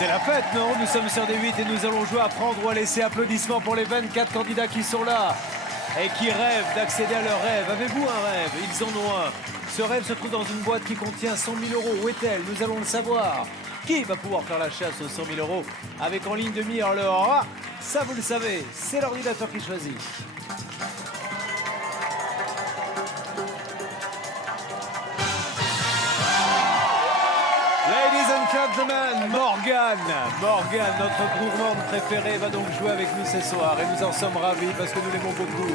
C'est la fête, non? Nous sommes sur D8 et nous allons jouer à prendre ou à laisser. Applaudissements pour les 24 candidats qui sont là et qui rêvent d'accéder à leur rêve. Avez-vous un rêve? Ils en ont un. Ce rêve se trouve dans une boîte qui contient 100 000 €. Où est-elle? Nous allons le savoir. Qui va pouvoir faire la chasse aux 100 000 € avec en ligne de mire le A? Ça, vous le savez, c'est l'ordinateur qui choisit. Ladies and gentlemen, Morgane, notre gourmande préférée, va donc jouer avec nous ce soir. Et nous en sommes ravis parce que nous l'aimons beaucoup.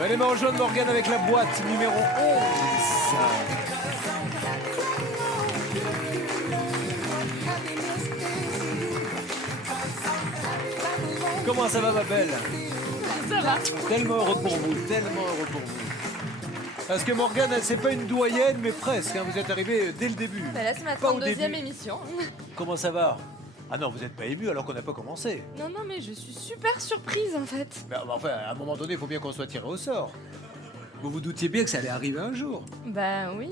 Venez me rejoindre, Morgane, avec la boîte numéro 11. Comment ça va, ma belle? Ça va. Tellement heureux pour vous, tellement heureux pour vous. Parce que Morgane, c'est pas une doyenne, mais presque. Hein, vous êtes arrivé dès le début. Bah là, c'est ma Pas au 32e début. émission. Comment ça va? Ah non, vous n'êtes pas ému alors qu'on n'a pas commencé. Non, mais je suis super surprise en fait. Mais, enfin, à un moment donné, il faut bien qu'on soit tiré au sort. Vous vous doutiez bien que ça allait arriver un jour. Bah oui.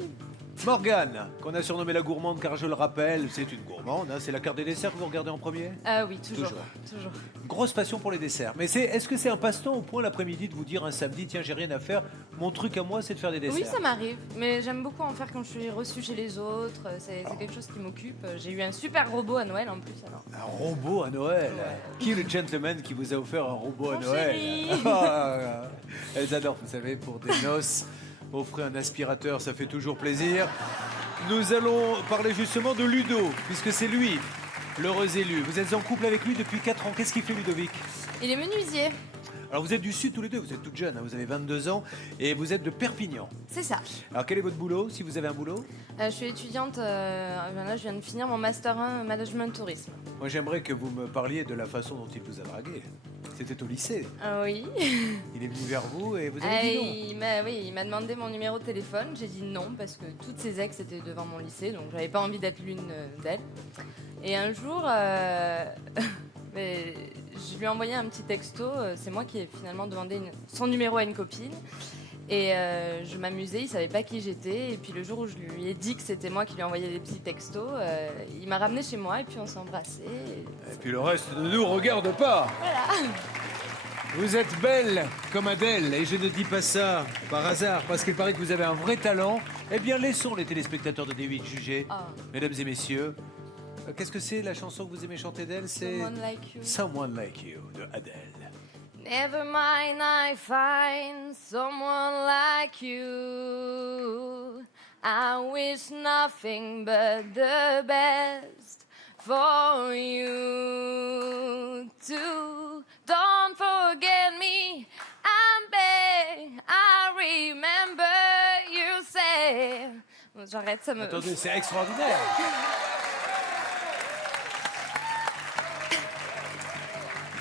Morgane, qu'on a surnommée la gourmande car je le rappelle, c'est une gourmande. Hein, c'est la carte des desserts que vous regardez en premier? Ah oui, toujours. Toujours. Grosse passion pour les desserts. Mais est-ce que c'est un passe-temps au point l'après-midi de vous dire un samedi, tiens, j'ai rien à faire, mon truc à moi, c'est de faire des desserts? Oui, ça m'arrive. Mais j'aime beaucoup en faire quand je suis reçue chez les autres. C'est quelque chose qui m'occupe. J'ai eu un super robot à Noël en plus alors. Un robot à Noël? Ouais. Qui est le gentleman qui vous a offert un robot à Mon Noël? chéri. Ah, elles adorent, vous savez, pour des noces. Offrir un aspirateur, ça fait toujours plaisir. Nous allons parler justement de Ludo, puisque c'est lui, l'heureux élu. Vous êtes en couple avec lui depuis 4 ans. Qu'est-ce qu'il fait, Ludovic? Il est menuisier. Alors vous êtes du Sud tous les deux, vous êtes toute jeune, hein, vous avez 22 ans et vous êtes de Perpignan. C'est ça. Alors quel est votre boulot, si vous avez un boulot? Je suis étudiante. Là, je viens de finir mon Master 1 Management Tourisme. Moi j'aimerais que vous me parliez de la façon dont il vous a dragué. C'était au lycée. Ah oui. Il est venu vers vous et vous avez dit non. Il m'a demandé mon numéro de téléphone. J'ai dit non parce que toutes ses ex étaient devant mon lycée, donc j'avais pas envie d'être l'une d'elles. Et un jour, je lui ai envoyé un petit texto. C'est moi qui ai finalement demandé son numéro à une copine. Et je m'amusais, il savait pas qui j'étais. Et puis le jour où je lui ai dit que c'était moi qui lui envoyais des petits textos, il m'a ramené chez moi et puis on s'est embrassés. Et puis le reste ne nous regarde pas. Voilà. Vous êtes belle comme Adèle, et je ne dis pas ça par hasard, parce qu'il paraît que vous avez un vrai talent. Eh bien, laissons les téléspectateurs de D8 juger. Ah. Mesdames et messieurs, qu'est-ce que c'est la chanson que vous aimez chanter d'elle? C'est Someone Like You. Someone Like You de Adèle. Never mind, I find someone like you. I wish nothing but the best for you too. Don't forget me, I'm beg, I remember you say. Bon, j'arrête, ça me... Attendez, c'est extraordinaire.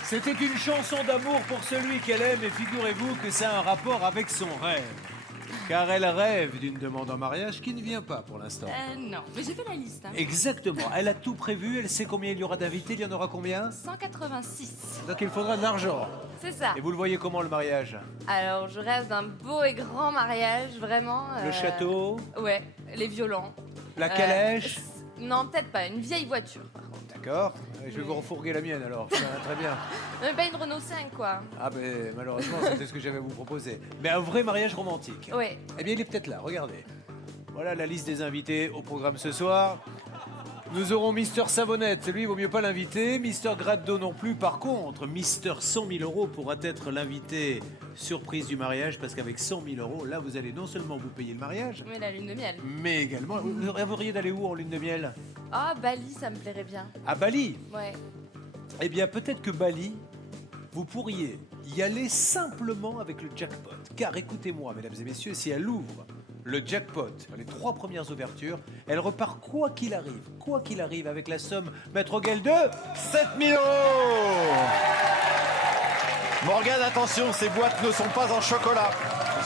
C'était une chanson d'amour pour celui qu'elle aime, et figurez-vous que ça a un rapport avec son rêve. Car elle rêve d'une demande en mariage qui ne vient pas pour l'instant. Non, mais j'ai fait la liste. Hein. Exactement, elle a tout prévu, elle sait combien il y aura d'invités, il y en aura combien? 186. Donc il faudra de l'argent. C'est ça. Et vous le voyez comment, le mariage? Alors, je rêve d'un beau et grand mariage, vraiment. Le château? Ouais, les violons. La calèche? Non, peut-être pas, une vieille voiture, par contre. D'accord, je vais vous refourguer la mienne alors, ça va très bien. Mais pas une Renault 5, quoi. Ah ben malheureusement, c'était ce que j'avais à vous proposer. Mais un vrai mariage romantique. Ouais. Eh bien, il est peut-être là, regardez. Voilà la liste des invités au programme ce soir. Nous aurons Mister Savonnette, lui, il vaut mieux pas l'inviter. Mister Graddo non plus. Par contre, Mister 100 000 € pourra être l'invité surprise du mariage, parce qu'avec 100 000 €, là, vous allez non seulement vous payer le mariage, Mais la lune de miel. mais également, vous rêveriez d'aller où en lune de miel? Ah, Bali, ça me plairait bien. À Bali. Ouais. Eh bien, peut-être que Bali, vous pourriez y aller simplement avec le jackpot. Car écoutez-moi, mesdames et messieurs, si elle ouvre le jackpot dans les 3 premières ouvertures, elle repart quoi qu'il arrive, avec la somme Maître Guel de 7 000 €. Morgane, attention, ces boîtes ne sont pas en chocolat.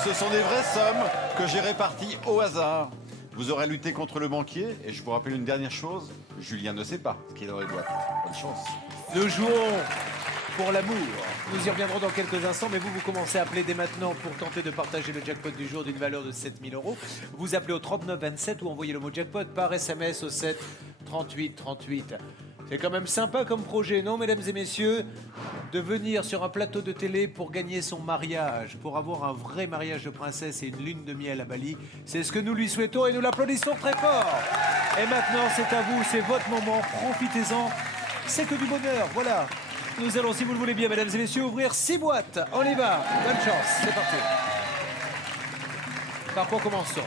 Ce sont des vraies sommes que j'ai réparties au hasard. Vous aurez lutté contre le banquier, et je vous rappelle une dernière chose, Julien ne sait pas ce qu'il y a dans les boîtes. Bonne chance. Nous jouons pour l'amour. Nous y reviendrons dans quelques instants, mais vous commencez à appeler dès maintenant pour tenter de partager le jackpot du jour d'une valeur de 7 000 euros. Vous appelez au 39 27 ou envoyez le mot jackpot par SMS au 7 38 38. C'est quand même sympa comme projet, non, mesdames et messieurs, de venir sur un plateau de télé pour gagner son mariage, pour avoir un vrai mariage de princesse et une lune de miel à Bali. C'est ce que nous lui souhaitons et nous l'applaudissons très fort. Et maintenant, c'est à vous, c'est votre moment, profitez-en. C'est que du bonheur, voilà. Nous allons, si vous le voulez bien, mesdames et messieurs, ouvrir 6 boîtes. On y va, bonne chance, c'est parti. Par quoi commençons?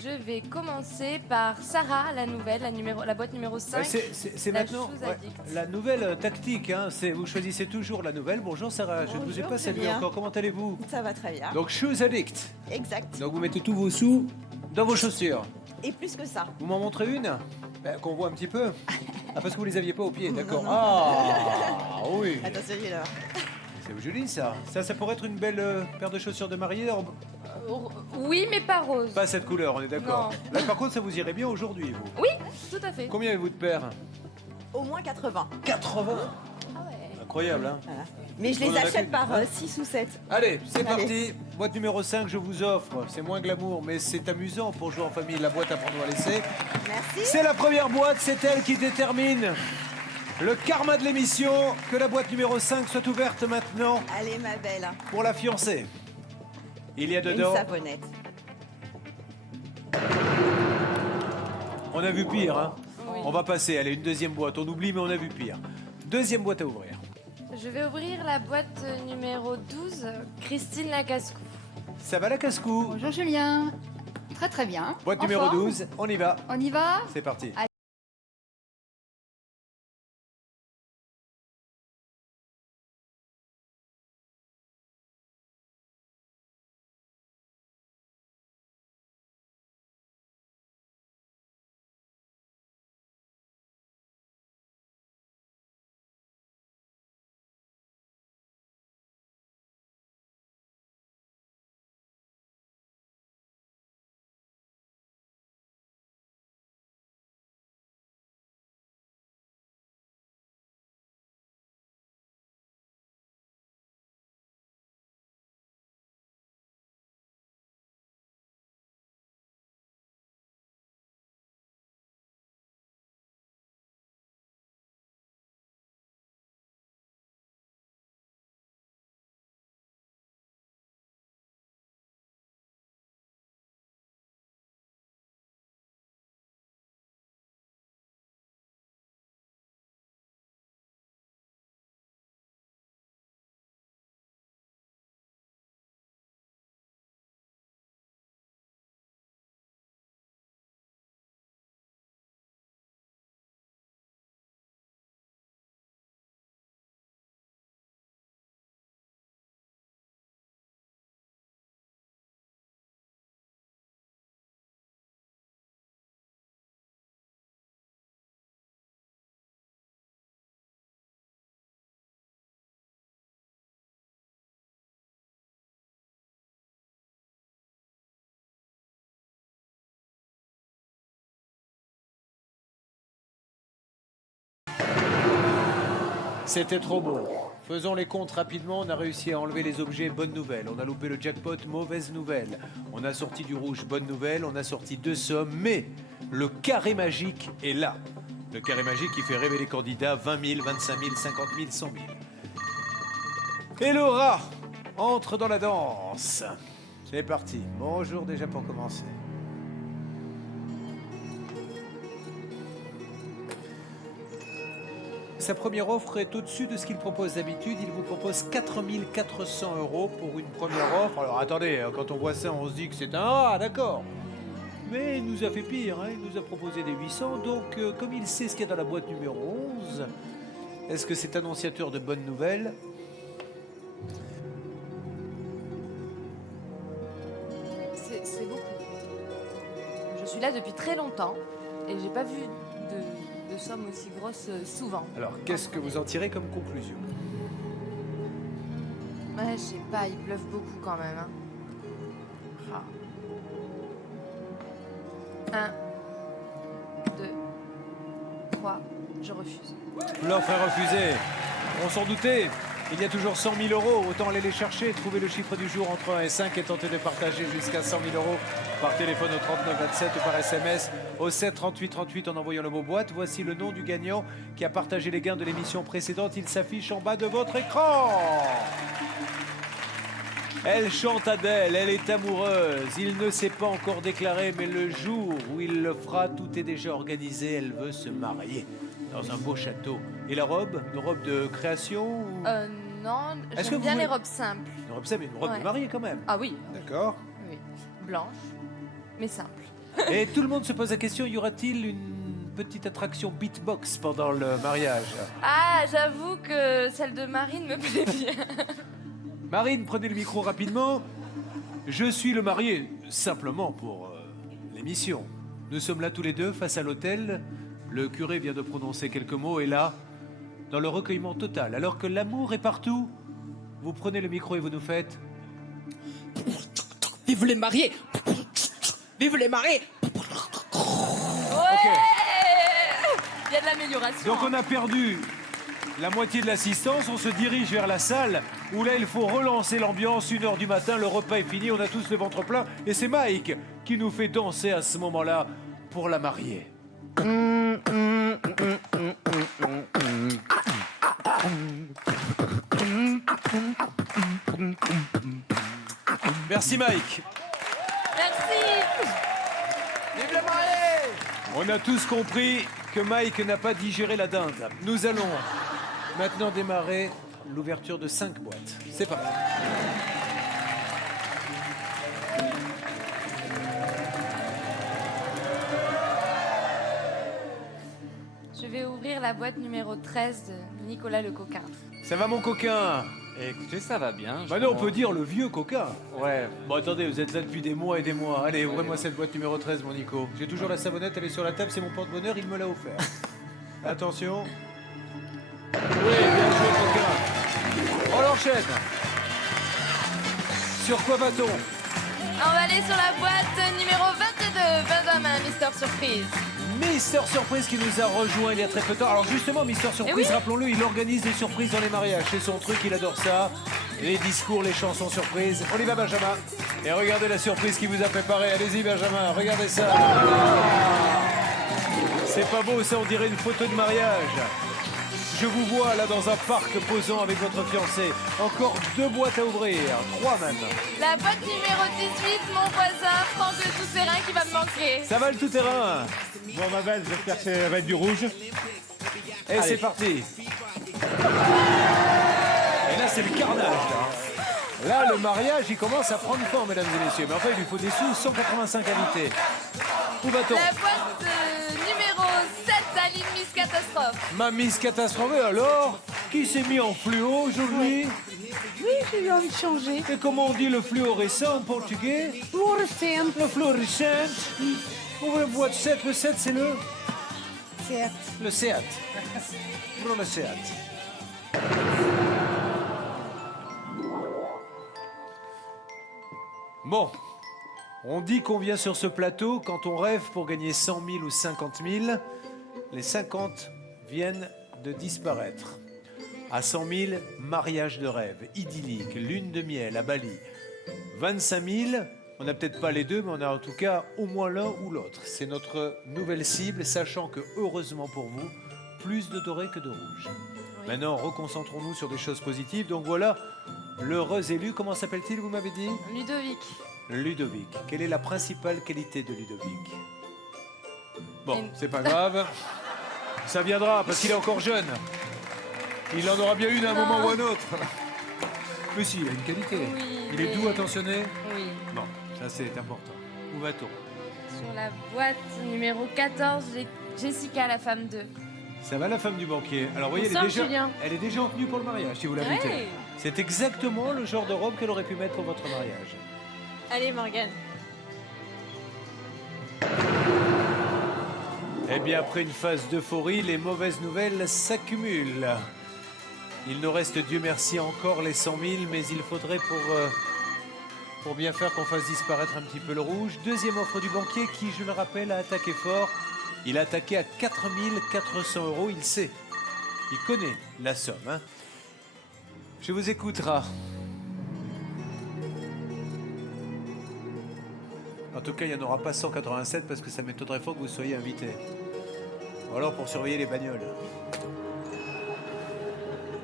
Je vais commencer par Sarah, la nouvelle, la boîte numéro 5. C'est la maintenant chose ouais, addict. la nouvelle tactique. Hein, vous choisissez toujours la nouvelle. Bonjour Sarah, je ne vous ai Bonjour, pas salué Julien. encore. Comment allez-vous? Ça va très bien. Donc, Shoes Addict. Exact. Donc, vous mettez tous vos sous dans vos chaussures. Et plus que ça. Vous m'en montrez une qu'on voit un petit peu. Ah, parce que vous les aviez pas au pied, d'accord. non. Ah, oui. Attention, il est là. C'est joli ça. Ça pourrait être une belle paire de chaussures de mariée. Oui, mais pas rose. Pas cette couleur, on est d'accord. Non. Là, par contre, ça vous irait bien aujourd'hui, vous. Oui, tout à fait. Combien avez-vous de paires? Au moins 80. 80. Ah ouais. Incroyable, hein. Voilà. Mais je On en les a achète qu'une. par 6 ou 7. Allez, c'est Allez. parti. Boîte numéro 5, je vous offre. C'est moins glamour, mais c'est amusant pour jouer en famille. La boîte à prendre ou à laisser. Merci. C'est la première boîte, c'est elle qui détermine le karma de l'émission. Que la boîte numéro 5 soit ouverte maintenant Allez, ma belle. pour la fiancée. Il y a Une dedans. savonnette. On a vu pire, hein. Oui. On va passer. Allez, une deuxième boîte. On oublie, mais on a vu pire. Deuxième boîte à ouvrir. Je vais ouvrir la boîte numéro 12, Christine Lacascou. Ça va la casse-cou? Bonjour Julien. Très très bien. Boîte En numéro forme 12, on y va. On y va? C'est parti. Allez. C'était trop beau. Faisons les comptes rapidement. On a réussi à enlever les objets. Bonne nouvelle. On a loupé le jackpot. Mauvaise nouvelle. On a sorti du rouge. Bonne nouvelle. On a sorti 2 sommes. Mais le carré magique est là. Le carré magique qui fait rêver les candidats. 20 000, 25 000, 50 000, 100 000. Et Laura entre dans la danse. C'est parti. Bonjour déjà pour commencer. Sa première offre est au-dessus de ce qu'il propose d'habitude. Il vous propose 4 400 € pour une première offre. Alors attendez, quand on voit ça, on se dit que c'est un... Ah, d'accord. Mais il nous a fait pire, hein. Il nous a proposé des 800. Donc, comme il sait ce qu'il y a dans la boîte numéro 11, est-ce que c'est annonciateur de bonnes nouvelles? C'est beaucoup. Je suis là depuis très longtemps et j'ai pas vu de somme aussi grosse souvent. Alors, qu'est-ce que vous en tirez comme conclusion? Ouais, je sais pas, il bluffe beaucoup quand même. Hein. 1, 2, Je refuse. L'offre est refusée. On s'en doutait. Il y a toujours 100 000 euros. Autant aller les chercher, trouver le chiffre du jour entre 1 et 5 et tenter de partager jusqu'à 100 000 euros par téléphone au 39 27 ou par SMS au 7 38 38 en envoyant le mot boîte. Voici le nom du gagnant qui a partagé les gains de l'émission précédente. Il s'affiche en bas de votre écran. Elle chante Adèle, elle est amoureuse. Il ne s'est pas encore déclaré, mais le jour où il le fera, tout est déjà organisé. Elle veut se marier dans un beau château. Et la robe? Une robe de création ou... Non, Est-ce que j'aime vous bien voulez- les robes simples. Une robe simple, mais une robe Ouais. de mariée quand même. Ah oui, D'accord. oui. Blanche, mais simple. Et tout le monde se pose la question, y aura-t-il une petite attraction beatbox pendant le mariage? Ah, j'avoue que celle de Marine me plaît bien. Marine, prenez le micro rapidement. Je suis le marié, simplement pour l'émission. Nous sommes là tous les deux face à l'hôtel. Le curé vient de prononcer quelques mots et là, dans le recueillement total, alors que l'amour est partout, vous prenez le micro et vous nous faites... Vive les mariés! Vive les mariés! Ouais. Il y a de l'amélioration. Donc on a perdu la moitié de l'assistance, on se dirige vers la salle où là il faut relancer l'ambiance, 1h du matin, le repas est fini, on a tous le ventre plein et c'est Mike qui nous fait danser à ce moment-là pour la mariée. Merci Mike. Merci. Vive la mariée! On a tous compris que Mike n'a pas digéré la dinde. Nous allons maintenant démarrer l'ouverture de 5 boîtes. C'est parti. Je vais ouvrir la boîte numéro 13 de Nicolas le coquin. Ça va mon coquin? Écoutez, ça va bien. Maintenant on peut dire le vieux coquin. Ouais. Bon attendez, vous êtes là depuis des mois et des mois. Allez, ouvrez-moi cette boîte numéro 13 mon Nico. J'ai toujours la savonnette, elle est sur la table, c'est mon porte-bonheur, il me l'a offert. Attention. Oui, bien joué coquin. On l'enchaîne. Sur quoi va-t-on? On va aller sur la boîte numéro 22, Benjamin, Mister Surprise. Mister Surprise qui nous a rejoint il y a très peu de temps. Alors justement, Mister Surprise, oui. rappelons-le, il organise des surprises dans les mariages. C'est son truc, il adore ça. Les discours, les chansons surprises. On y va Benjamin. Et regardez la surprise qu'il vous a préparée. Allez-y Benjamin, regardez ça. C'est pas beau ça, on dirait une photo de mariage. Je vous vois là dans un parc posant avec votre fiancé. Encore 2 boîtes à ouvrir, 3 même. La boîte numéro 18, mon voisin, Franck le tout-terrain qui va me manquer. Ça va le tout-terrain? Bon, ma belle, j'espère que ça va être du rouge. Et c'est parti. Et là, c'est le carnage. Là, le mariage, il commence à prendre forme, mesdames et messieurs. Mais enfin, il lui faut des sous, 185 invités. Où va-t-on? La boîte numéro 7, Aline Miss Catastrophe. Ma Miss Catastrophe, alors? Qui s'est mis en fluo aujourd'hui? Oui, j'ai eu envie de changer. Et comment on dit le fluorescent en portugais? Fluorescente, Le fluorescent. Ouvrez la boîte 7. Le 7, c'est le... certes. Le Seat. Pour le Seat. Bon, on dit qu'on vient sur ce plateau quand on rêve pour gagner 100 000 ou 50 000. Les 50 viennent de disparaître. À 100 000, mariage de rêve, idyllique, lune de miel à Bali. 25 000, on n'a peut-être pas les deux, mais on a en tout cas au moins l'un ou l'autre. C'est notre nouvelle cible, sachant que, heureusement pour vous, plus de doré que de rouge. Maintenant, reconcentrons-nous sur des choses positives. Donc voilà, l'heureux élu, comment s'appelle-t-il, vous m'avez dit? Ludovic. Ludovic. Quelle est la principale qualité de Ludovic? Bon, Une- c'est pas grave. Ça viendra, parce qu'il est encore jeune. Il en aura bien une à un Non. moment ou un autre. Mais si, il a une qualité. Oui, Il est mais- doux, attentionné. Oui. Bon, ça c'est important. Où va-t-on? Sur la boîte numéro 14, j'ai Jessica, la femme 2. Ça va la femme du banquier. Alors vous voyez, Bonsoir, Julien. elle est déjà en tenue pour le mariage, si vous l'invitez. Ouais. C'est exactement le genre de robe qu'elle aurait pu mettre pour votre mariage. Allez, Morgane. Eh bien, après une phase d'euphorie, les mauvaises nouvelles s'accumulent. Il nous reste, Dieu merci, encore les 100 000, mais il faudrait pour bien faire qu'on fasse disparaître un petit peu le rouge. Deuxième offre du banquier qui, je le rappelle, a attaqué fort. Il a attaqué à 4 400 €. Il sait. Il connaît la somme. Hein. Je vous écoutera. En tout cas, il n'y en aura pas 187 parce que ça m'étonnerait fort que vous soyez invité. Ou alors pour surveiller les bagnoles.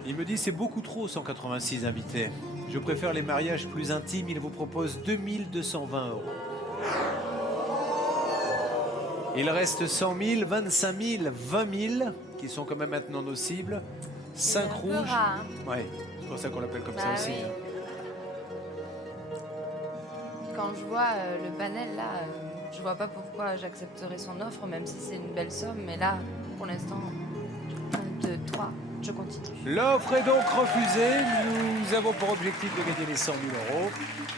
Il me dit c'est beaucoup trop 186 invités. Je préfère les mariages plus intimes. Il vous propose 2 220 €. Il reste 100 000, 25 000, 20 000 qui sont quand même maintenant nos cibles. 5 un peu rouges. rare, hein. Ouais, c'est pour ça qu'on l'appelle comme ça Bah aussi. oui. hein. Quand je vois le panel là, je vois pas pourquoi j'accepterais son offre, même si c'est une belle somme. Mais là, pour l'instant, 1, 2, 3, je continue. L'offre est donc refusée. Nous avons pour objectif de gagner les 100 000 €.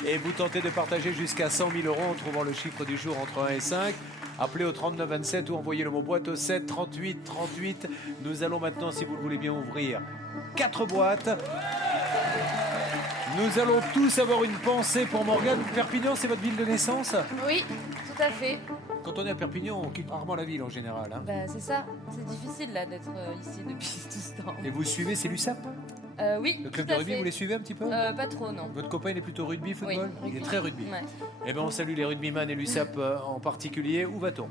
Et vous tentez de partager jusqu'à 100 000 € en trouvant le chiffre du jour entre 1 et 5. Appelez au 39 27 ou envoyez le mot boîte au 7 38 38. Nous allons maintenant, si vous le voulez bien, ouvrir 4 boîtes. Nous allons tous avoir une pensée pour Morgane. Perpignan, c'est votre ville de naissance? Oui, tout à fait. Quand on est à Perpignan, on quitte rarement la ville en général. Hein. Bah, c'est ça. C'est difficile là d'être ici depuis tout ce temps. Et vous suivez, c'est l'USAP? Oui. Le club tout de à rugby, fait. vous les suivez un petit peu? Pas trop, non. Votre copain, il est plutôt rugby, football? Oui, Il est rugby. très rugby. Ouais. Eh bien, on salue les rugbyman et l'USAP en particulier. Où va-t-on?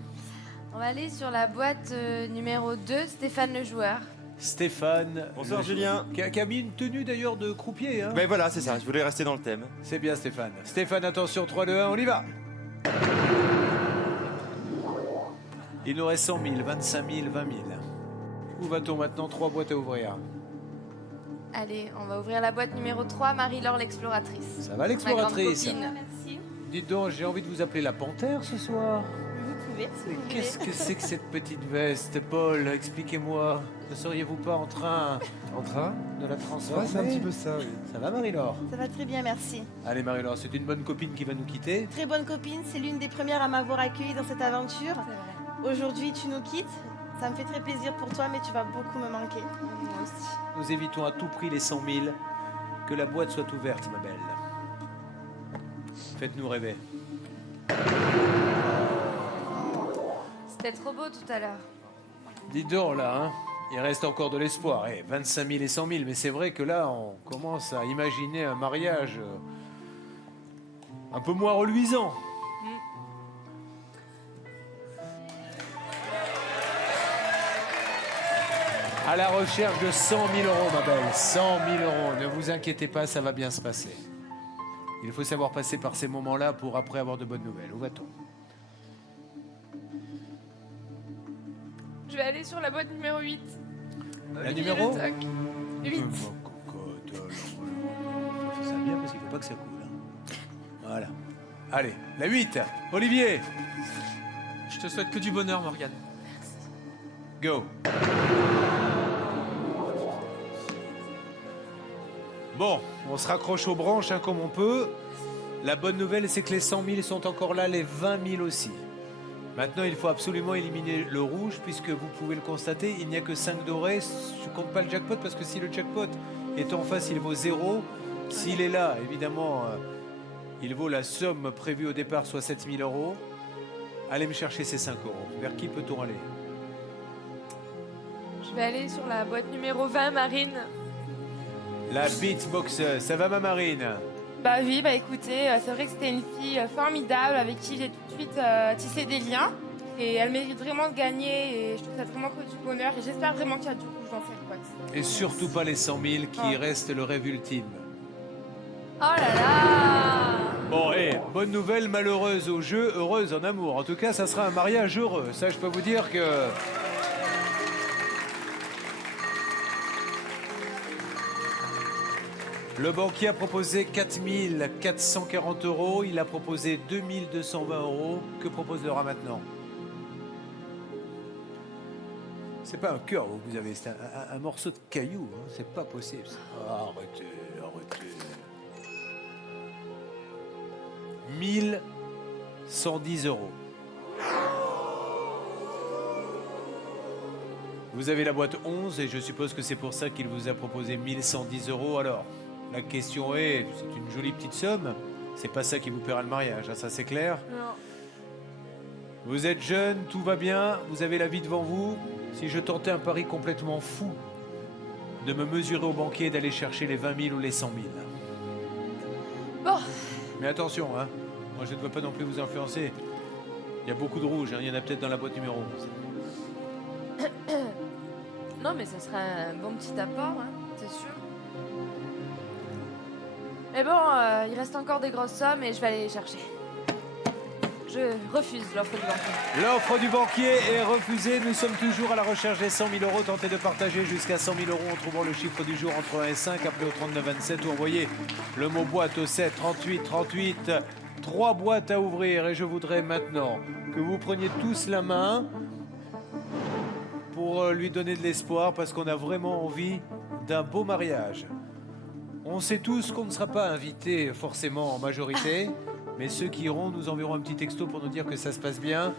On va aller sur la boîte numéro 2, Stéphane le joueur. Stéphane. Bonsoir, le- Julien. Qui a mis une tenue d'ailleurs de croupier. Hein. Ben voilà, c'est ça, je voulais rester dans le thème. C'est bien, Stéphane. Stéphane, attention, 3, 2, 1, on y va. Il nous reste 100 000, 25 000, 20 000. Où va-t-on maintenant? 3 boîtes à ouvrir. Allez, on va ouvrir la boîte numéro 3, Marie-Laure l'exploratrice. Ça va, Ma grande l'exploratrice? copine. Merci. Dites donc, j'ai envie de vous appeler la panthère ce soir. Vous pouvez, si Mais vous voulez. qu'est-ce que c'est que cette petite veste, Paul? Expliquez-moi. Ne seriez-vous pas en train En train? de la transformer? Ouais, c'est un petit peu ça, oui. Ça va, Marie-Laure? Ça va très bien, merci. Allez, Marie-Laure, c'est une bonne copine qui va nous quitter. Très bonne copine, c'est l'une des premières à m'avoir accueillie dans cette aventure. Aujourd'hui, tu nous quittes. Ça me fait très plaisir pour toi, mais tu vas beaucoup me manquer. Moi aussi. Nous évitons à tout prix les 100 000. Que la boîte soit ouverte, ma belle. Faites-nous rêver. C'était trop beau tout à l'heure. Dites donc, là, hein, il reste encore de l'espoir. 25 000 et 100 000, mais c'est vrai que là, on commence à imaginer un mariage un peu moins reluisant. À la recherche de 100 000 €, ma belle. 100 000 €. Ne vous inquiétez pas, ça va bien se passer. Il faut savoir passer par ces moments-là pour après avoir de bonnes nouvelles. Où va-t-on? Je vais aller sur la boîte numéro 8. La numéro? 8. Fais ça bien parce qu'il ne faut pas que ça coule. Hein. Voilà. Allez, la 8. Olivier, Je te souhaite que du bonheur, Morgane. go. Bon, on se raccroche aux branches hein, comme on peut. La bonne nouvelle, c'est que les 100 000 sont encore là, les 20 000 aussi. Maintenant, il faut absolument éliminer le rouge, puisque vous pouvez le constater, il n'y a que 5 dorés. Je ne compte pas le jackpot, parce que si le jackpot est en face, il vaut 0. S'il est là, évidemment, il vaut la somme prévue au départ, soit 7 000 €. Allez me chercher ces 5 €. Vers qui peut-on aller? Je vais aller sur la boîte numéro 20, Marine. La beatboxeuse, ça va ma Marine? Bah oui, bah écoutez, c'est vrai que c'était une fille formidable avec qui j'ai tout de suite tissé des liens. Et elle mérite vraiment de gagner et je trouve ça vraiment que du bonheur. Et j'espère vraiment qu'il y a du rouge dans cette boîte. Et surtout pas les 100 000 qui restent le rêve ultime. Oh là là! Bon, bonne nouvelle, malheureuse au jeu, heureuse en amour. En tout cas, ça sera un mariage heureux. Ça, je peux vous dire que... Le banquier a proposé 4 440 €. Il a proposé 2 220 €. Que propose Laura maintenant? C'est pas un cœur que vous avez, c'est un morceau de caillou. Hein. C'est pas possible. Ça. Ah, arrêtez. 1110 €. Vous avez la boîte 11 et je suppose que c'est pour ça qu'il vous a proposé 1110 €. Alors, la question est, c'est une jolie petite somme, c'est pas ça qui vous paiera le mariage, hein, ça c'est clair. Non. Vous êtes jeune, tout va bien, vous avez la vie devant vous. Si je tentais un pari complètement fou, de me mesurer au banquier et d'aller chercher les 20 000 ou les 100 000. Bon, Mais attention, hein, moi je ne veux pas non plus vous influencer. Il y a beaucoup de rouge, hein, il y en a peut-être dans la boîte numéro 11. non, mais ça serait un bon petit apport, hein, c'est sûr. Mais bon, il reste encore des grosses sommes et je vais aller les chercher. Je refuse l'offre du banquier. L'offre du banquier est refusée. Nous sommes toujours à la recherche des 100 000 euros. Tentez de partager jusqu'à 100 000 euros en trouvant le chiffre du jour entre 1 et 5. Appelez au 39 27 ou envoyez le mot boîte au 7 38 38. 3 boîtes à ouvrir et je voudrais maintenant que vous preniez tous la main pour lui donner de l'espoir parce qu'on a vraiment envie d'un beau mariage. On sait tous qu'on ne sera pas invités forcément en majorité, mais ceux qui iront nous enverront un petit texto pour nous dire que ça se passe bien,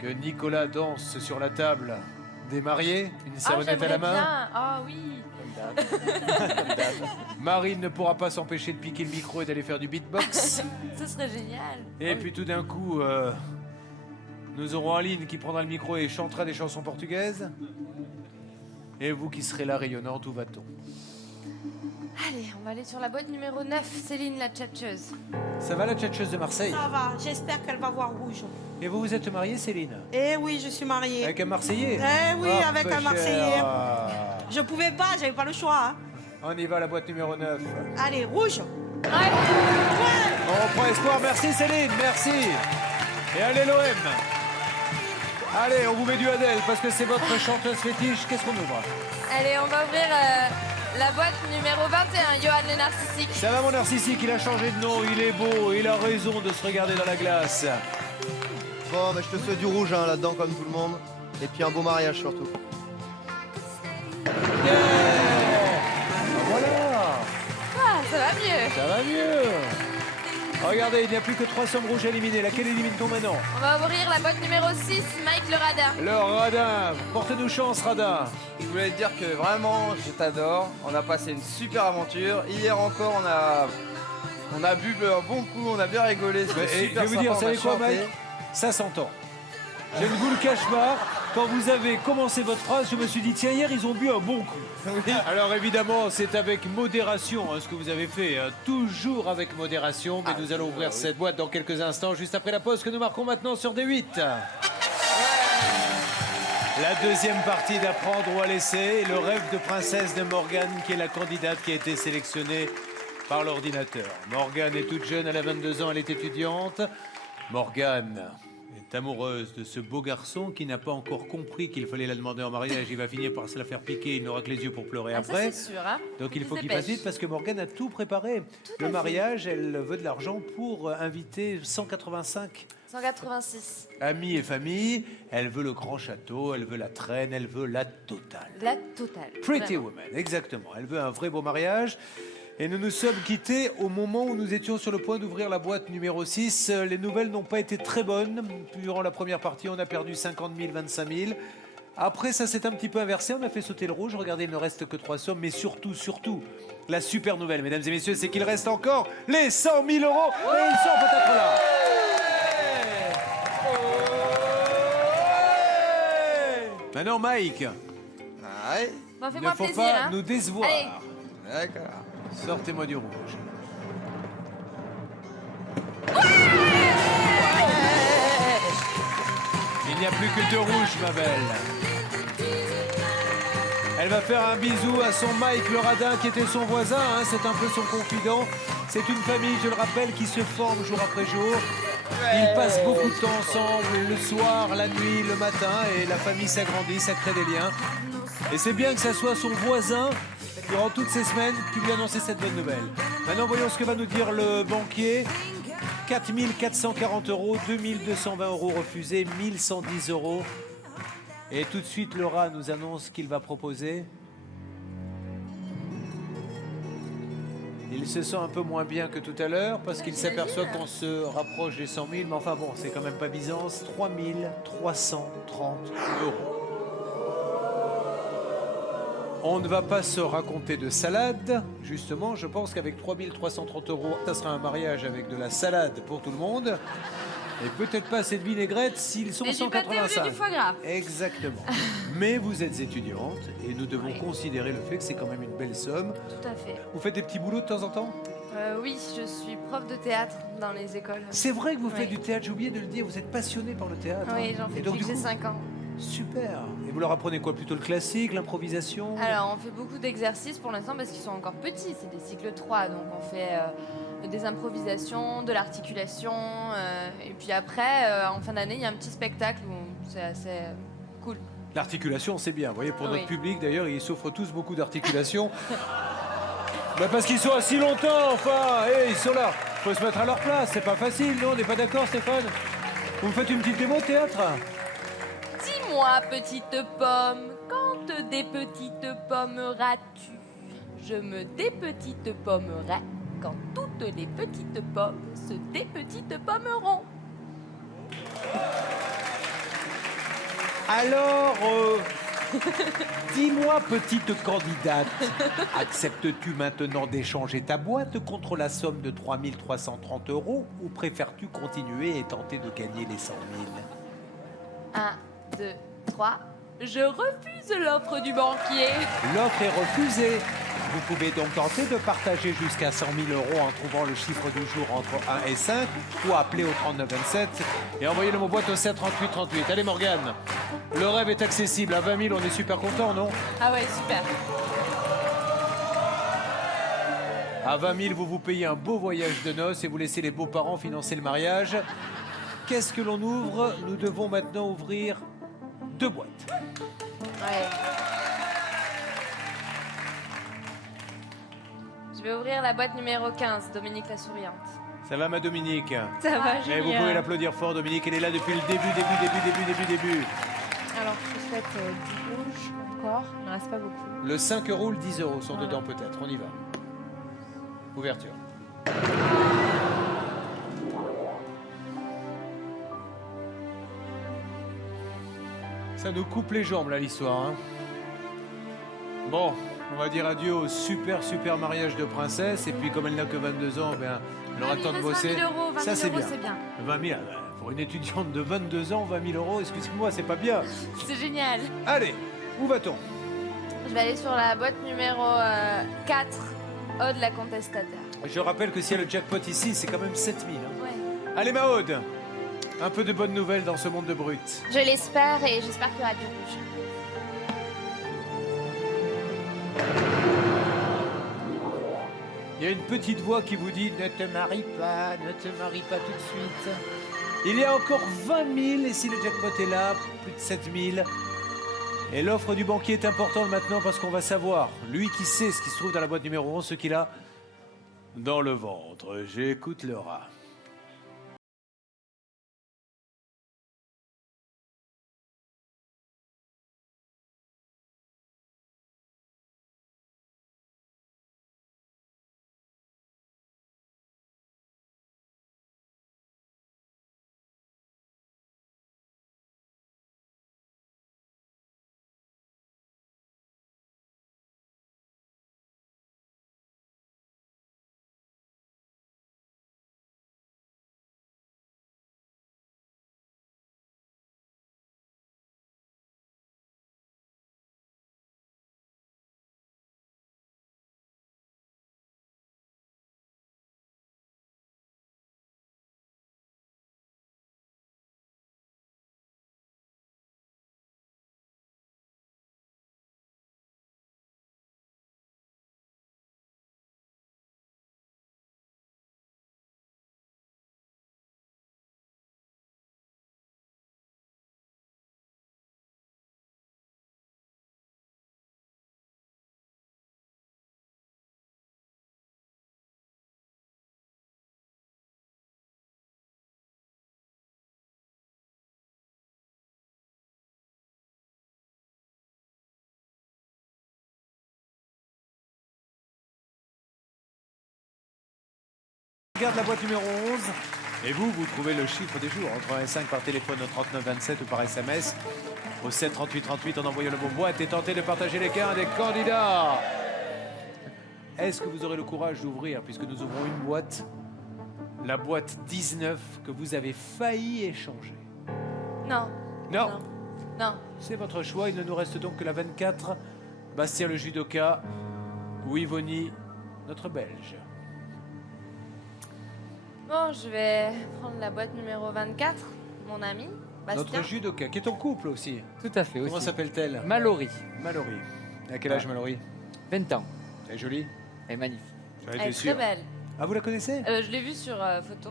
que Nicolas danse sur la table des mariés, une savonnette à la main. Bien. Ah oui. Marine ne pourra pas s'empêcher de piquer le micro et d'aller faire du beatbox. Ce serait génial. Et puis tout d'un coup, nous aurons Aline qui prendra le micro et chantera des chansons portugaises. Et vous qui serez là rayonnante, où va-t-on? Allez, on va aller sur la boîte numéro 9, Céline la tchatcheuse. Ça va la tchatcheuse de Marseille? Ça va, j'espère qu'elle va voir rouge. Et vous vous êtes mariée, Céline? Eh oui, je suis mariée. Avec un Marseillais? Eh oui, Oh, avec un peu Marseillais. cher. Ah. Je pouvais pas, j'avais pas le choix. Hein. On y va, la boîte numéro 9. Allez, rouge. On prend espoir. Merci Céline, merci. Et allez l'OM. Allez, on vous met du Adèle parce que c'est votre chanteuse fétiche. Qu'est-ce qu'on ouvre? Allez, on va ouvrir la boîte numéro 21, Johan le narcissique. Ça va mon narcissique, il a changé de nom, il est beau, il a raison de se regarder dans la glace. Bon, mais je te souhaite du rouge hein, là-dedans comme tout le monde. Et puis un beau mariage surtout. Yeah. Voilà, Ah, ça va mieux. ça va mieux. Regardez, il n'y a plus que 3 sommes rouges éliminés. Laquelle élimine-t-on maintenant? On va ouvrir la boîte numéro 6, Mike le radin. Le radin. Portez-nous chance, radin. Je voulais te dire que vraiment, je t'adore. On a passé une super aventure. Hier encore, on a bu un bon coup, on a bien rigolé. C'était Et super je vais vous dire, sympa, vous savez on a quoi, chanté. Mike? Ça s'entend. Je ne vous le cache pas, quand vous avez commencé votre phrase, je me suis dit, tiens, hier, ils ont bu un bon coup. Alors évidemment, c'est avec modération hein, ce que vous avez fait, hein, toujours avec modération, mais nous allons ouvrir cette boîte dans quelques instants, juste après la pause que nous marquons maintenant sur D8. La deuxième partie d'Apprendre ou à laisser, le rêve de princesse de Morgane, qui est la candidate qui a été sélectionnée par l'ordinateur. Morgane est toute jeune, elle a 22 ans, elle est étudiante. Morgane est amoureuse de ce beau garçon qui n'a pas encore compris qu'il fallait la demander en mariage. Il va finir par se la faire piquer, il n'aura que les yeux pour pleurer Ah, après. ça c'est sûr, hein. Donc il faut se qu'il fasse dépêche. vite parce que Morgane a tout préparé. Le mariage, elle veut de l'argent pour inviter 185 186. amis et famille. Elle veut le grand château, elle veut la traîne, elle veut la totale. La totale. Pretty Vraiment. Woman, exactement. Elle veut un vrai beau mariage. Et nous nous sommes quittés au moment où nous étions sur le point d'ouvrir la boîte numéro 6. Les nouvelles n'ont pas été très bonnes. Durant la première partie, on a perdu 50 000, 25 000. Après, ça s'est un petit peu inversé. On a fait sauter le rouge. Regardez, il ne reste que 3 sommes. Mais surtout, la super nouvelle, mesdames et messieurs, c'est qu'il reste encore les 100 000 euros. Et ils sont peut-être là. Maintenant, Mike, Ouais, Bon, il ne fais-moi faut plaisir, pas hein. nous décevoir. Allez. d'accord. Sortez-moi du rouge. Il n'y a plus que 2 rouges, ma belle. Elle va faire un bisou à son Mike le radin qui était son voisin, hein, c'est un peu son confident. C'est une famille, je le rappelle, qui se forme jour après jour. Ils passent beaucoup de temps ensemble, le soir, la nuit, le matin, et la famille s'agrandit, ça crée des liens. Et c'est bien que ça soit son voisin, durant toutes ces semaines, qui lui a annoncé cette bonne nouvelle. Maintenant, voyons ce que va nous dire le banquier. 4 440 euros, 2 220 euros refusés, 1 110 euros. Et tout de suite, Laura nous annonce qu'il va proposer. Il se sent un peu moins bien que tout à l'heure parce qu'il s'aperçoit qu'on se rapproche des 100 000. Mais enfin bon, c'est quand même pas Byzance. 3 330 euros. On ne va pas se raconter de salade. Justement, je pense qu'avec 3 330 euros, ça sera un mariage avec de la salade pour tout le monde. Et peut-être pas cette vinaigrette s'ils sont Et du pâté au lieu 185. du foie gras. Exactement. Mais vous êtes étudiante et nous devons considérer le fait que c'est quand même une belle somme. Tout à fait. Vous faites des petits boulots de temps en temps? Oui, je suis prof de théâtre dans les écoles. C'est vrai que vous faites Oui. du théâtre, j'ai oublié de le dire, vous êtes passionné par le théâtre. Oui, j'en Et fais donc, depuis que du j'ai coup, 5 ans. Super. Et vous leur apprenez quoi? Plutôt le classique, l'improvisation? Alors, on fait beaucoup d'exercices pour l'instant parce qu'ils sont encore petits. C'est des cycles 3, donc on fait des improvisations, de l'articulation. Et puis après, en fin d'année, il y a un petit spectacle où c'est assez cool. L'articulation, c'est bien. Vous voyez, pour Oui. notre public, d'ailleurs, ils souffrent tous beaucoup d'articulation. Parce qu'ils sont assis longtemps, enfin. Ils sont là. Faut se mettre à leur place. C'est pas facile, non? On n'est pas d'accord, Stéphane? Vous me faites une petite démo de théâtre? Dis-moi, petite pomme, quand des petites pommeras-tu? Je me dépetite pommerai quand toutes les petites pommes se dépetite pommeront. Alors, dis-moi, petite candidate, acceptes-tu maintenant d'échanger ta boîte contre la somme de 3 330 € ou préfères-tu continuer et tenter de gagner les 100 000? 1, 2, 3. Je refuse l'offre du banquier. L'offre est refusée. Vous pouvez donc tenter de partager jusqu'à 100 000 € en trouvant le chiffre du jour entre 1 et 5 ou appeler au 39 27 et envoyez le mot boîte au 7 38 38. Allez Morgane, le rêve est accessible. À 20 000, on est super content, non? Ah ouais, super. À 20 000, vous vous payez un beau voyage de noces et vous laissez les beaux-parents financer le mariage. Qu'est-ce que l'on ouvre? Nous devons maintenant ouvrir 2 boîtes. Ouais. Je vais ouvrir la boîte numéro 15, Dominique la souriante. Ça va ma Dominique? Ça va, Et vous pouvez l'applaudir fort, Dominique. Elle est là depuis le début. Alors, je souhaite du rouge encore. Il ne reste pas beaucoup. Le 5 € ou le 10 € sont dedans peut-être. On y va. Ouverture. Ça nous coupe les jambes là l'histoire. Hein. Bon, on va dire adieu au super mariage de princesse. Et puis comme elle n'a que 22 ans, ben, elle aura le temps de bosser. 20 000 €, 20 Ça 000 c'est €, bien. c'est bien. 20 000, pour une étudiante de 22 ans, 20 000 €, excusez-moi, c'est pas bien. C'est génial. Allez, où va-t-on? Je vais aller sur la boîte numéro 4, Aude la contestataire. Je rappelle que s'il y a le jackpot ici, c'est quand même 7 000. Hein. Ouais. Allez ma Aude, un peu de bonnes nouvelles dans ce monde de brut. Je l'espère et j'espère qu'il y aura du rouge. Il y a une petite voix qui vous dit « Ne te marie pas tout de suite ». Il y a encore 20 000 et si le jackpot est là, plus de 7 000. Et l'offre du banquier est importante maintenant parce qu'on va savoir, lui qui sait ce qui se trouve dans la boîte numéro 11, ce qu'il a dans le ventre. J'écoute le rat. Regarde la boîte numéro 11 et vous trouvez le chiffre des jours entre 1 et 5 par téléphone au 39 27 ou par SMS au 7 38 38 en envoyant le mot boîte et tentez de partager les gains des candidats. Est-ce que vous aurez le courage d'ouvrir, puisque nous ouvrons une boîte, la boîte 19 que vous avez failli échanger. Non. Non. Non. Non. C'est votre choix. Il ne nous reste donc que la 24. Bastien le judoka ou Yvonnie, notre Belge. Bon, je vais prendre la boîte numéro 24, mon ami, Bastien. Notre judoka, qui est en couple aussi. Tout à fait, Comment aussi. s'appelle-t-elle? Mallory. Mallory. Et à quel âge Mallory? 20 ans. Elle est jolie? Elle est magnifique. J'en Elle étais est sûr. très belle. Ah, vous la connaissez? Je l'ai vue sur photo.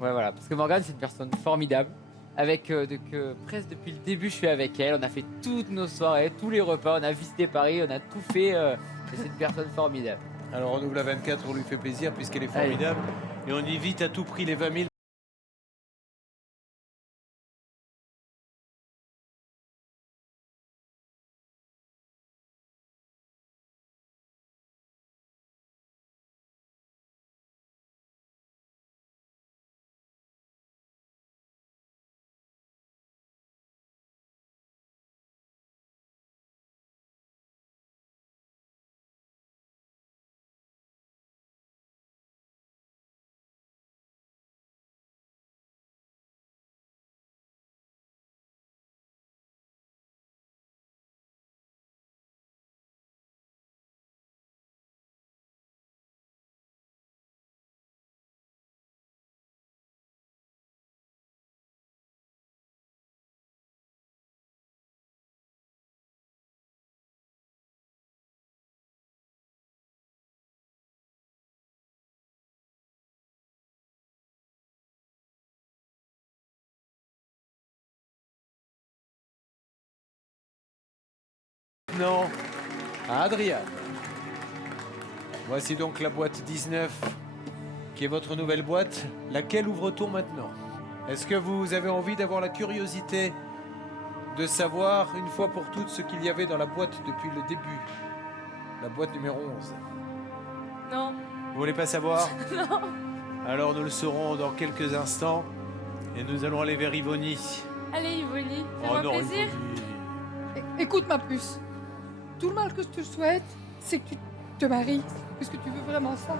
Ouais, voilà. Parce que Morgane, c'est une personne formidable. Avec presque depuis le début, je suis avec elle. On a fait toutes nos soirées, tous les repas. On a visité Paris, on a tout fait. Et c'est une personne formidable. Alors on ouvre la 24, on lui fait plaisir puisqu'elle est formidable. Et on évite à tout prix les 20 000. Maintenant à Adriane. Voici donc la boîte 19 qui est votre nouvelle boîte. Laquelle ouvre-t-on maintenant? Est-ce que vous avez envie d'avoir la curiosité de savoir une fois pour toutes ce qu'il y avait dans la boîte depuis le début? La boîte numéro 11. Non. Vous voulez pas savoir? Non. Alors nous le saurons dans quelques instants et nous allons aller vers Yvonnie. Allez, Yvonnie, Oh fais-moi non, plaisir. Yvonnie. Écoute ma puce, tout le mal que je te souhaite, c'est que tu te maries. Est-ce que tu veux vraiment ça?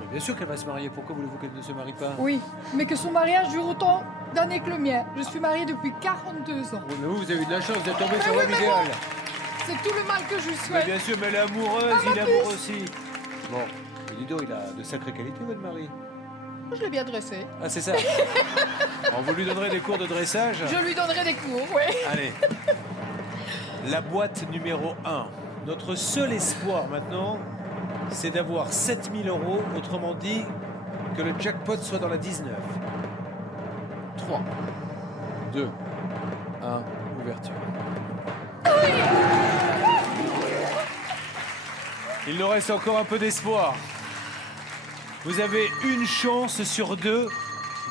Mais bien sûr qu'elle va se marier. Pourquoi voulez-vous qu'elle ne se marie pas? Oui, mais que son mariage dure autant d'années que le mien. Je suis mariée depuis 42 ans. Oui, mais vous avez eu de la chance d'être tombé sur oui, l'homme mais idéal. C'est tout le mal que je lui Mais souhaite. bien sûr, mais elle est amoureuse, Ah, ma il est amoureux puce. aussi. Bon, mais dis donc, il a de sacrées qualités, votre mari. Je l'ai bien dressé. Ah, c'est ça. Alors, vous lui donnerez des cours de dressage? Je lui donnerai des cours, oui. Allez. La boîte numéro 1. Notre seul espoir maintenant, c'est d'avoir 7 000 €, autrement dit, que le jackpot soit dans la 19. 3, 2, 1, ouverture. Il nous reste encore un peu d'espoir. Vous avez une chance sur deux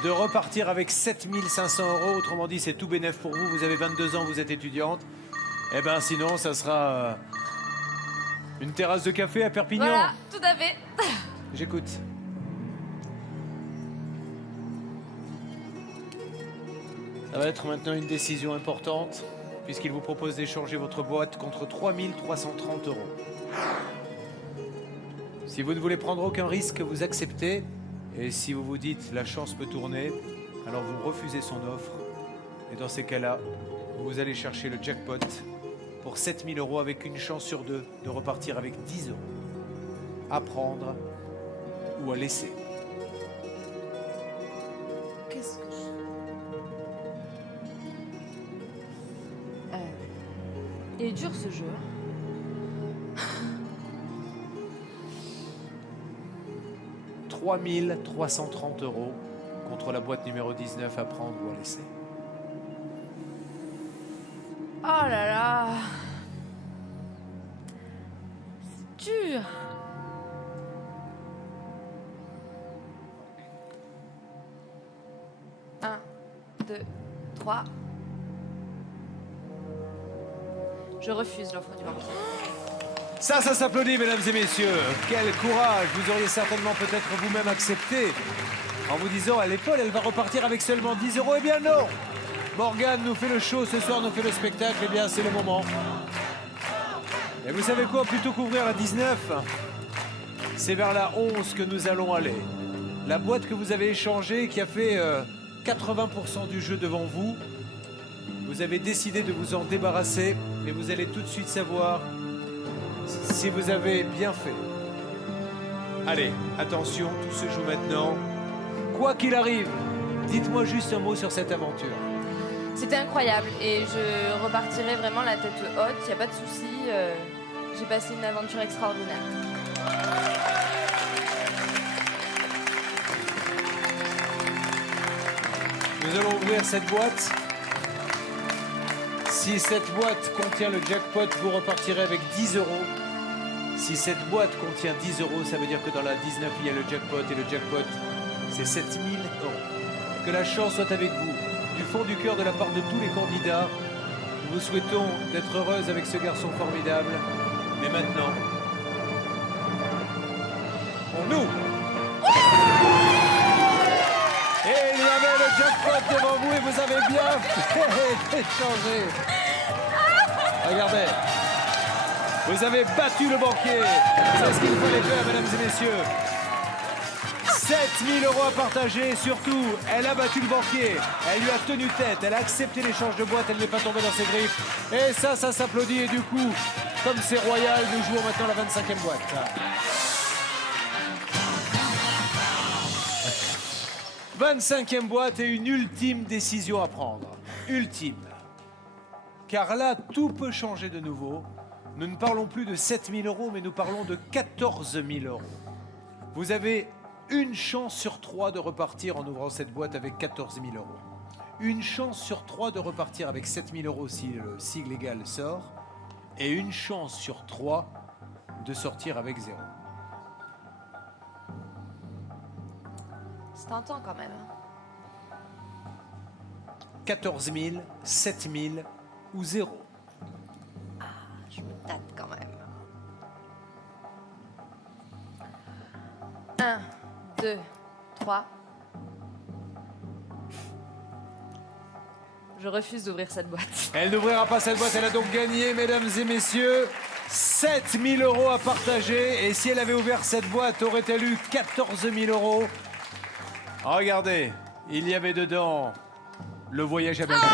de repartir avec 7 500 €. Autrement dit, c'est tout bénef pour vous. Vous avez 22 ans, vous êtes étudiante. Eh bien, sinon, ça sera une terrasse de café à Perpignan. Voilà, tout à fait. J'écoute. Ça va être maintenant une décision importante, puisqu'il vous propose d'échanger votre boîte contre 3 330 €. Si vous ne voulez prendre aucun risque, vous acceptez. Et si vous vous dites la chance peut tourner, alors vous refusez son offre. Et dans ces cas-là, vous allez chercher le jackpot pour 7 000 € avec une chance sur deux de repartir avec 10 €. À prendre ou à laisser. Qu'est-ce que il est dur ce jeu. 3 330 € contre la boîte numéro 19 à prendre ou à laisser. Oh là là. C'est dur. Un, 2, 3. Je refuse l'offre du banquier. Ça s'applaudit, mesdames et messieurs. Quel courage. Vous auriez certainement peut-être vous-même accepté en vous disant, elle est folle, elle va repartir avec seulement 10 €. Eh bien non. Morgane nous fait le show ce soir, nous fait le spectacle. Eh bien, c'est le moment. Et vous savez quoi, plutôt qu'ouvrir la 19, c'est vers la 11 que nous allons aller. La boîte que vous avez échangée, qui a fait 80% du jeu devant vous, vous avez décidé de vous en débarrasser et vous allez tout de suite savoir si vous avez bien fait. Allez, attention, tout se joue maintenant. Quoi qu'il arrive, dites-moi juste un mot sur cette aventure. C'était incroyable et je repartirai vraiment la tête haute, il n'y a pas de souci. J'ai passé une aventure extraordinaire. Nous allons ouvrir cette boîte. Si cette boîte contient le jackpot, vous repartirez avec 10 €. Si cette boîte contient 10 €, ça veut dire que dans la 19, il y a le jackpot. Et le jackpot, c'est 7 000 €. Que la chance soit avec vous. Du fond du cœur de la part de tous les candidats, nous vous souhaitons d'être heureuse avec ce garçon formidable. Mais maintenant, on ouvre. Et il y avait le jackpot devant vous et vous avez bien fait d'échanger. Regardez. Vous avez battu le banquier. C'est ce qu'il fallait faire, mesdames et messieurs. 7 000 € à partager. Surtout, elle a battu le banquier. Elle lui a tenu tête. Elle a accepté l'échange de boîte. Elle n'est pas tombée dans ses griffes. Et ça s'applaudit. Et du coup, comme c'est royal, nous jouons maintenant la 25e boîte. « 25e boîte et une ultime décision à prendre. Ultime. Car là, tout peut changer de nouveau. Nous ne parlons plus de 7 000 €, mais nous parlons de 14 000 €. Vous avez une chance sur 3 de repartir en ouvrant cette boîte avec 14 000 €. Une chance sur 3 de repartir avec 7 000 € si le sigle légal sort. Et une chance sur 3 de sortir avec 0. C'est tentant quand même. 14 000, 7 000 ou 0. Je me tâte quand même. 1, 2, 3. Je refuse d'ouvrir cette boîte. Elle n'ouvrira pas cette boîte, elle a donc gagné, mesdames et messieurs, 7 000 € à partager. Et si elle avait ouvert cette boîte, aurait-elle eu 14 000 €? Regardez, il y avait dedans le voyage à Belgrade.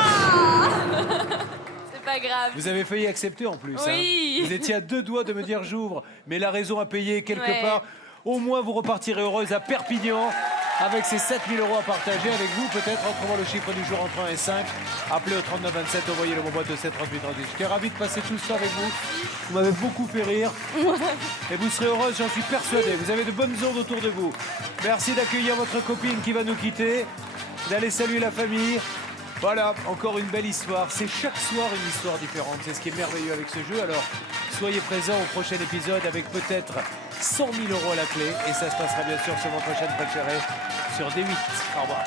C'est pas grave. Vous avez failli accepter en plus. Oui. Vous étiez à 2 doigts de me dire j'ouvre, mais la raison à payer quelque Ouais. part. Au moins, vous repartirez heureuse à Perpignan avec ces 7 000 € à partager avec vous. Peut-être en trouvant le chiffre du jour entre 1 et 5. Appelez au 39 27, envoyez le bon boîte au 7 38 38. J'étais ravi de passer tout ce temps avec vous. Vous m'avez beaucoup fait rire. Et vous serez heureuse, j'en suis persuadé. Vous avez de bonnes ondes autour de vous. Merci d'accueillir votre copine qui va nous quitter. D'aller saluer la famille. Voilà, encore une belle histoire. C'est chaque soir une histoire différente. C'est ce qui est merveilleux avec ce jeu. Alors, soyez présents au prochain épisode avec peut-être 100 000 € à la clé. Et ça se passera bien sûr sur votre chaîne préférée, sur D8. Au revoir.